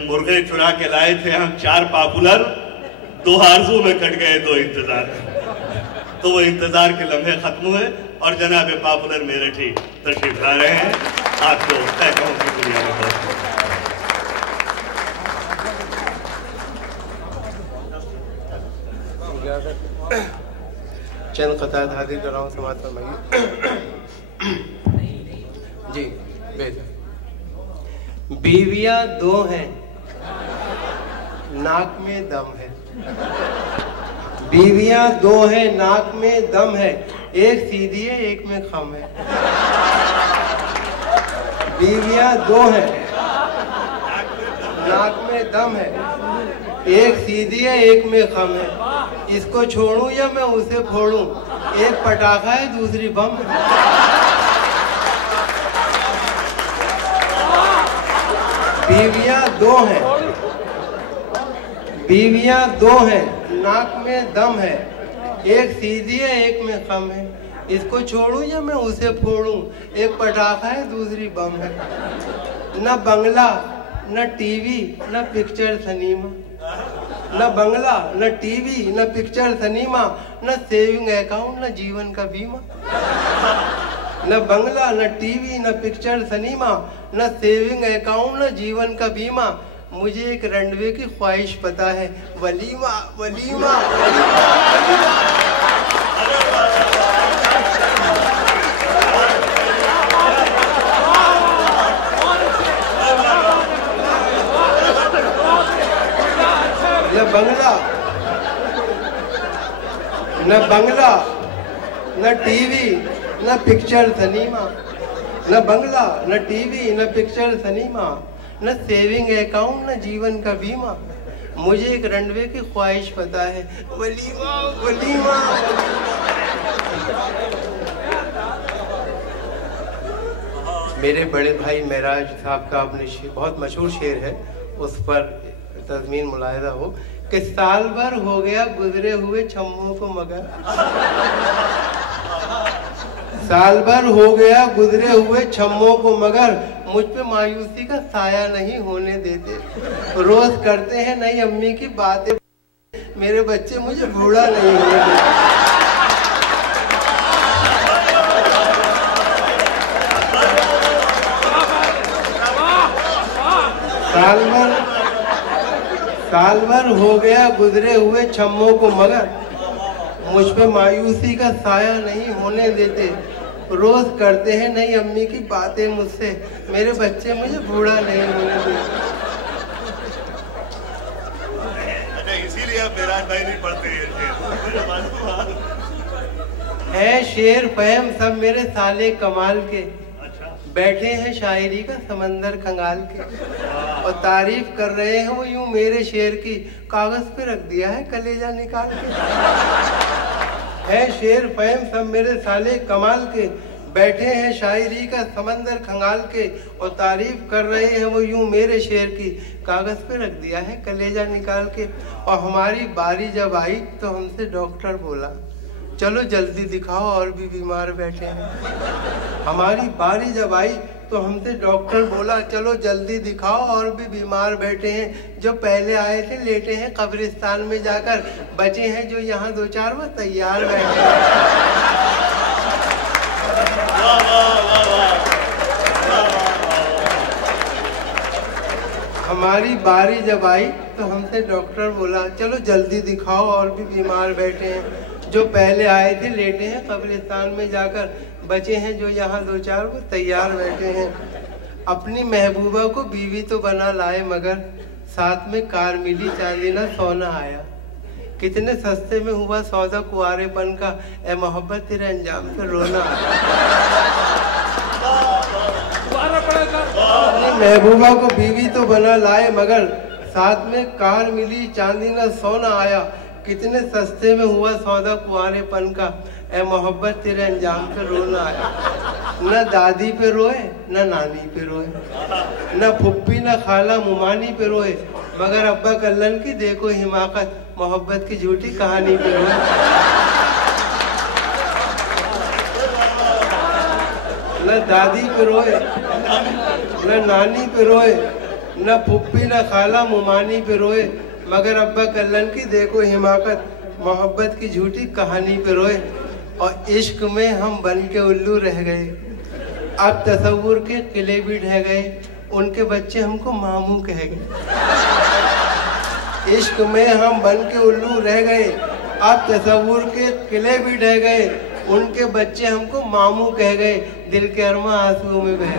जब मुर्गे चुरा के लाए थे हम 4 पॉपुलर, 2 आरज़ू में कट गए 2 इंतजार। तो वो इंतजार के लम्हे खत्म हुए और जनाब पॉपुलर मेरठी तशरीफ ला रहे हैं। आपको तहखाओं की दुनिया में बहुत चंद क़तात हाजिर कर रहा हूँ, समाज फरमाइए। जी बेहतर। बीवियाँ 2 हैं, नाक में दम है। बीवियाँ 2 हैं, नाक में दम है, एक सीधी है एक में खम है। बीवियाँ 2 हैं, नाक में दम है, एक सीधी है एक में खम है। इसको छोड़ूं या मैं उसे फोड़ूं, एक पटाखा है दूसरी बम है। बीवियाँ 2 हैं, बीवियाँ 2 हैं, नाक में दम है, एक सीधी है एक में खम है। इसको छोड़ूं या मैं उसे फोड़ूं, एक पटाखा है दूसरी बम है। न बंगला न टीवी न पिक्चर सिनेमा, न बंगला न टीवी न पिक्चर सिनेमा, न सेविंग अकाउंट न जीवन का बीमा। न बंगला न टीवी न पिक्चर सिनेमा, न सेविंग अकाउंट न जीवन का बीमा। मुझे एक रंडवे की ख्वाहिश पता है, वलीमा वलीमा वलीमा वलीमा। न बंगला न टीवी न पिक्चर सिनेमा, न बंगला न टीवी न पिक्चर सिनेमा, न सेविंग अकाउंट न जीवन का बीमा। मुझे एक रंडवे की ख्वाहिश पता है, वलीमा वलीमा। मेरे बड़े भाई महराज साहब का अपने बहुत मशहूर शेर है, उस पर तज़मीन मुलाहिज़ा हो कि साल भर हो गया गुजरे हुए छम्मों को मगर, साल भर हो गया गुजरे हुए छम्मों को मगर, मुझ पे मायूसी का साया नहीं होने देते। रोज करते हैं नई अम्मी की बातें, मेरे बच्चे मुझे बूढ़ा नहीं होने देते। साल भर हो गया गुजरे हुए छम्मों को मगर, मुझ पे मायूसी का साया नहीं होने देते। रोज करते हैं नई अम्मी की बातें मुझसे, मेरे बच्चे मुझे बूढ़ा नहीं होने देते। इसीलिए आप मेराज भाई नहीं पढ़ते हैं शेर फहम सब मेरे साले कमाल के, बैठे हैं शायरी का समंदर खंगाल के, और तारीफ कर रहे हैं वो यूं मेरे शेर की, कागज पे रख दिया है कलेजा निकाल के। है शेर फहम सब मेरे साले कमाल के, बैठे हैं शायरी का समंदर खंगाल के, और तारीफ कर रहे हैं वो यूं मेरे शेर की, कागज पे रख दिया है कलेजा निकाल के। और हमारी बारी जब आई तो हमसे डॉक्टर बोला, चलो जल्दी दिखाओ और भी बीमार बैठे हैं। हमारी बारी जब आई तो हमसे डॉक्टर बोला, चलो जल्दी दिखाओ और भी बीमार बैठे हैं। जो पहले आए थे लेटे हैं कब्रिस्तान में जाकर, बचे हैं जो यहाँ 2-4 वो तैयार बैठे हैं। हमारी बारी जब आई तो हमसे डॉक्टर बोला, चलो जल्दी दिखाओ और भी बीमार बैठे हैं। जो पहले आए थे लेटे हैं कब्रिस्तान में जाकर, बचे हैं जो यहाँ 2-4 वो तैयार बैठे हैं। अपनी महबूबा को बीवी तो बना लाए, मगर साथ में कार मिली चांदी ना सोना आया। कितने सस्ते में हुआ सौदा कुआरेपन का, ए मोहब्बत तेरे अंजाम पे रोना आया। अपनी महबूबा को बीवी तो बना लाए, मगर साथ में कार मिली चांदी ना सोना आया। कितने सस्ते में हुआ सौदा कुआरेपन का, ए मोहब्बत तेरे अंजाम पे रोना आया। न दादी पे रोए न नानी पे रोए, न फुप्पी न खाला मुमानी पे रोए, मगर अब्बा कल्लन की देखो हिमाकत, मोहब्बत की झूठी कहानी पे रोए। न दादी पे रोए न नानी पे रोए, न फुप्पी न खाला मुमानी पे रोए, मगर अब्बा कल्लन की देखो हिमाकत, मोहब्बत की झूठी कहानी पे रोए। और इश्क में हम बन के उल्लू रह गए, अब तसव्वुर के किले भी ढह गए, उनके बच्चे हमको मामू कह गए। इश्क में हम बन के उल्लू रह गए, अब तसव्वुर के किले भी ढह गए, उनके बच्चे हमको मामू कह गए, दिल के अरमा आंसुओं में बह गए।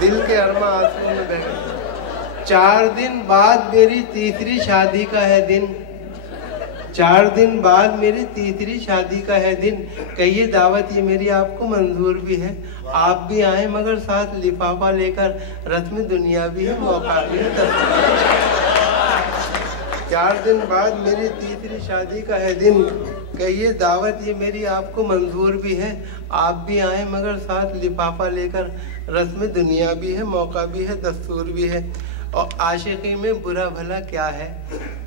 दिल के अरमा आंसुओं में बह गए। 4 दिन बाद मेरी तीसरी शादी का है दिन, 4 दिन बाद मेरी तीसरी शादी का है दिन, कहिए दावत ये मेरी आपको मंजूर भी है, आप भी आए मगर साथ लिफाफा लेकर, रस्म दुनिया भी है मौका भी है। 4 दिन बाद मेरी तीसरी शादी का है दिन, कहिए दावत ये मेरी आपको मंजूर भी है, आप भी आए मगर साथ लिफाफा लेकर, रस्म दुनिया भी है मौका भी है दस्तूर भी है। और आशिकी में बुरा भला क्या है,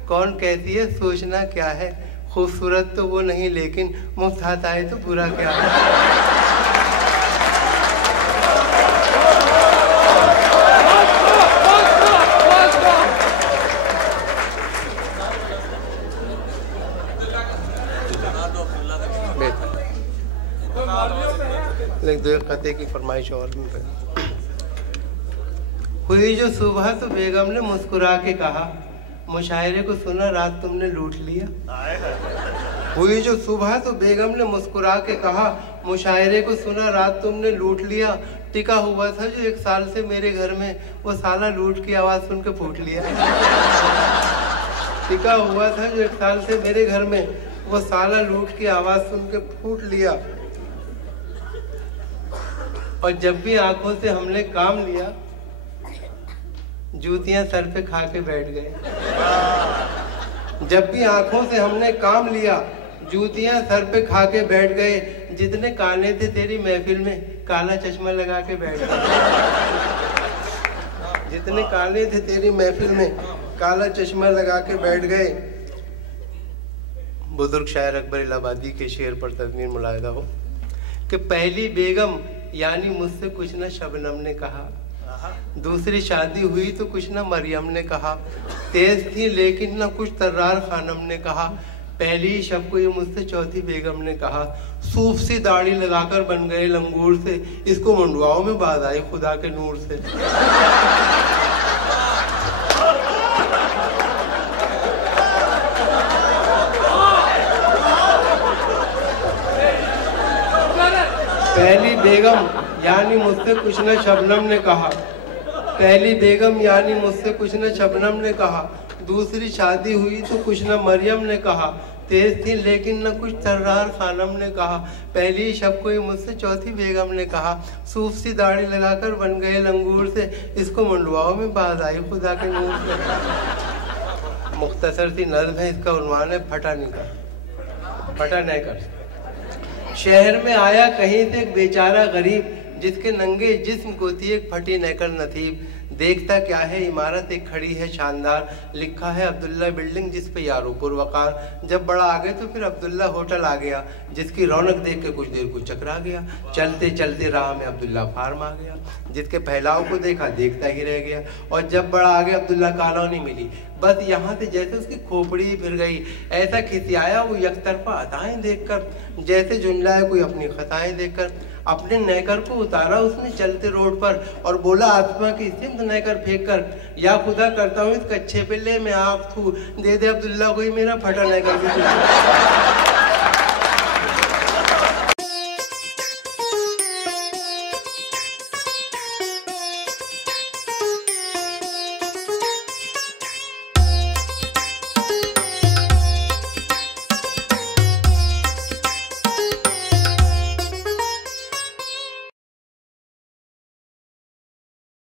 कौन कहती है सोचना क्या है, खूबसूरत तो वो नहीं लेकिन मुफ्त हाथ आए तो बुरा क्या है। दो खते की फरमाइश और हुई जो सुबह तो बेगम ने मुस्कुरा के कहा, मुशायरे को सुना रात तुमने लूट लिया। हुई जो सुबह तो बेगम ने मुस्कुरा के कहा, मुशायरे को सुना रात तुमने लूट लिया, टिका हुआ था जो 1 साल से मेरे घर में, वो साला लूट की आवाज सुन के फूट लिया। टिका हुआ था जो 1 साल से मेरे घर में, वो साला लूट की आवाज सुन के फूट लिया। और जब भी आंखों से हमने काम लिया, जूतियां सर पे खा के बैठ गए। जब भी आंखों से हमने काम लिया, जूतियां सर पे खा के बैठ गए, जितने काने थे तेरी महफिल में, काला चश्मा लगा के बैठ गए। जितने काने थे तेरी महफिल में, काला चश्मा लगा के बैठ गए। बुजुर्ग शायर अकबर इलाहाबादी के शेर पर तज़मीर मुलाहिदा हो कि पहली बेगम यानी मुझसे कुछ न शबनम ने कहा, दूसरी शादी हुई तो कुछ न मरियम ने कहा, तेज थी लेकिन न कुछ तर्रार खानम ने कहा, पहली शब को ये मुझसे चौथी बेगम ने कहा, सूफ सी दाढ़ी लगाकर बन गए लंगूर से, इसको मुंडवाओं में बाज आई खुदा के नूर से। पहली बेगम यानी मुझसे कुछ न शबनम ने कहा, पहली बेगम यानी मुझसे कुछ न शबनम ने कहा, दूसरी शादी हुई तो कुछ न मरियम ने कहा, तेज थी लेकिन न कुछ तर्रार खानम ने कहा, पहली शब को ही मुझसे चौथी बेगम ने कहा, सूफ सी दाढ़ी लगाकर बन गए लंगूर से, इसको मुंडवाओं में बाज आई खुदा के नूर से। मुख्तसर सी नज़्म है, इसका उन्वान है फटा निकर, फटा नहकर। शहर में आया कहीं से एक बेचारा गरीब, जिसके नंगे जिस्म को थी एक फटी नहकर नसीब, देखता क्या है इमारत एक खड़ी है शानदार, लिखा है अब्दुल्ला बिल्डिंग जिस पे यारो पुरवकार, जब बड़ा आ गए तो फिर अब्दुल्ला होटल आ गया, जिसकी रौनक देख के कुछ देर को चकरा गया, चलते चलते राह में अब्दुल्ला फार्म आ गया, जिसके फैलाव को देखा देखता ही रह गया, और जब बड़ा आ गया अब्दुल्ला कॉलोनी मिली, बस यहाँ से जैसे उसकी खोपड़ी ही फिर गई, ऐसा खिसियाया वो यकतरफा अताएं देखकर, जैसे जुमलाए कोई अपनी खताएं देखकर, अपने नहकर को उतारा उसने चलते रोड पर और बोला आत्मा की सिमत नहकर फेंक कर, या खुदा करता हूँ इस कच्चे पे ले मैं आँख थू, दे दे अब्दुल्ला कोई मेरा फटा नहकर भी।